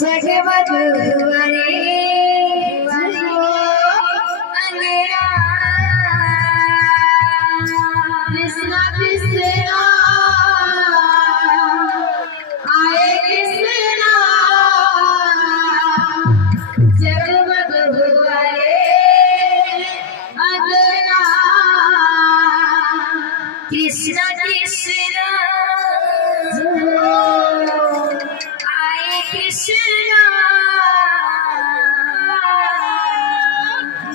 जगमग वरे अंगना कृष्णा कृष्णा आए कृष्णा जगमग वरे अंगना कृष्णा कृष्णा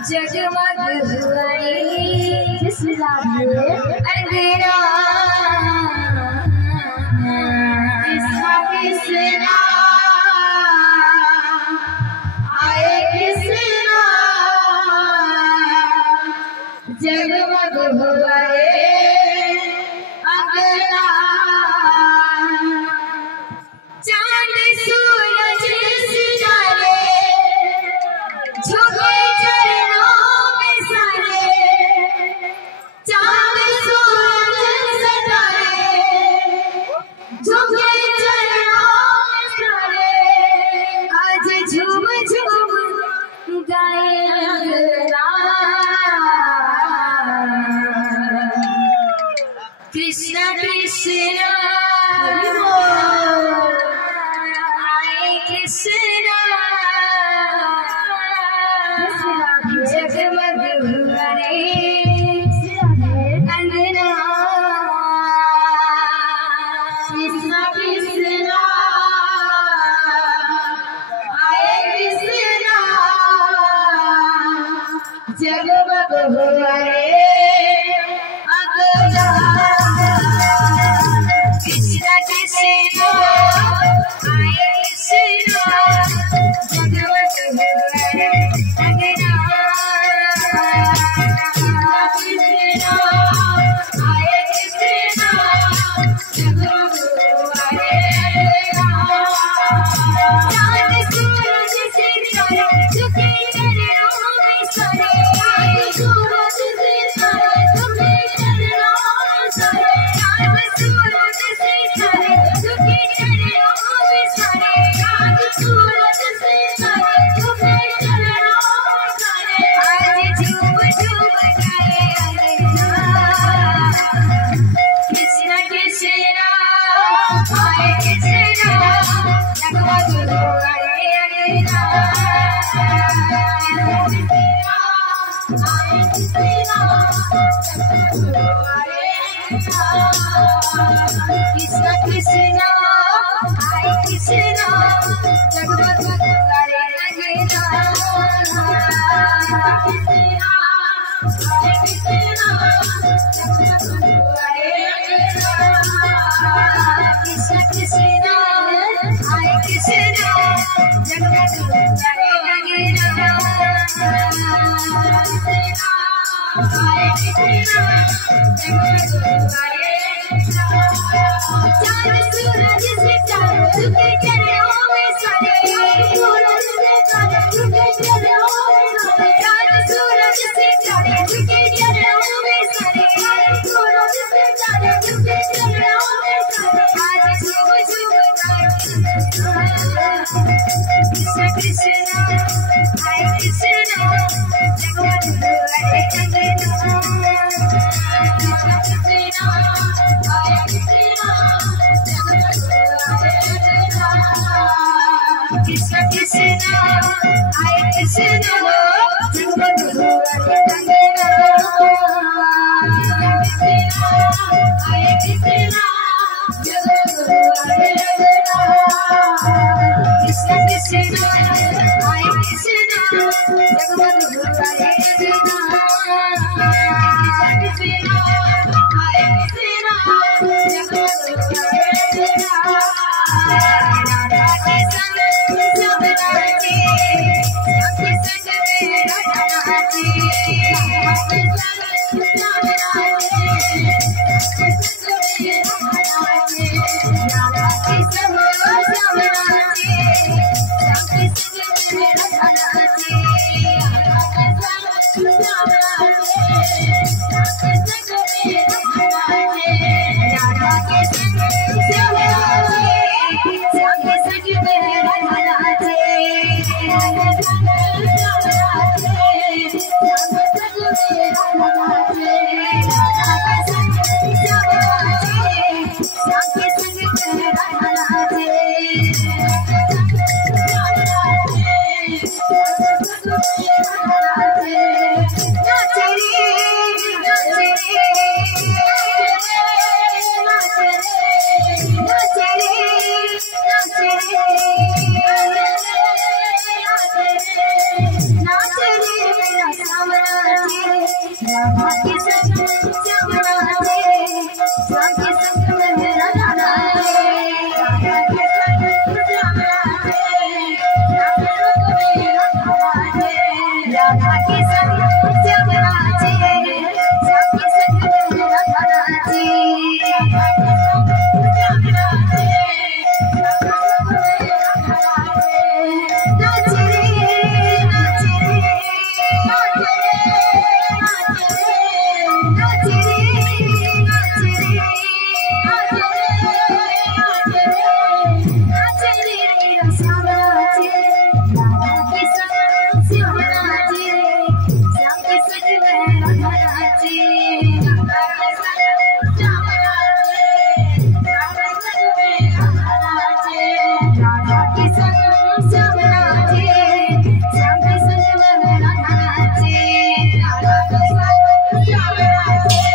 जगमग वरे कृष्णा अंगना कृष्णा कृष्णा आए कृष्णा जगमग वरे अंगना चांद सूरज सितारे झुके चरणों में सारे चांद सूरज सितारे झुके चरणों में सारे आज झूम झूम गाए अंगना कृष्णा कृष्णा जगमग वरे अंगना कृष्णा कृष्णा आए कृष्णा जगमग वरे अंगना कृष्णा कृष्णा आए कृष्णा जगमग वरे अंगना कृष्णा कृष्णा आए कृष्णा जगमग वरे अंगना कृष्णा आए कृष्णा जगमग वरे अंगना कृष्णा कृष्णा आए कृष्णा जगमग वरे अंगना आए कृष्णा जगमग वरे चांद सूरज सितारे झुके चरणों में सारे सूरज सितारे झुके चरणों में सारे चांद सूरज सितारे झुके चरणों में सारे सूरज सितारे झुके चरणों में सारे आज झूम झूम गाए कृष्णा कृष्णा आए कृष्णा जगमग वरे अंगना कृष्णा कृष्णा आए कृष्णा जगमग वरे अंगना आए कृष्णा जगमग वरे अंगना कृष्णा कृष्णा आए कृष्णा जगमग वरे अंगना कृष्णा आए कृष्णा जगमग वरे अंगना Thank you.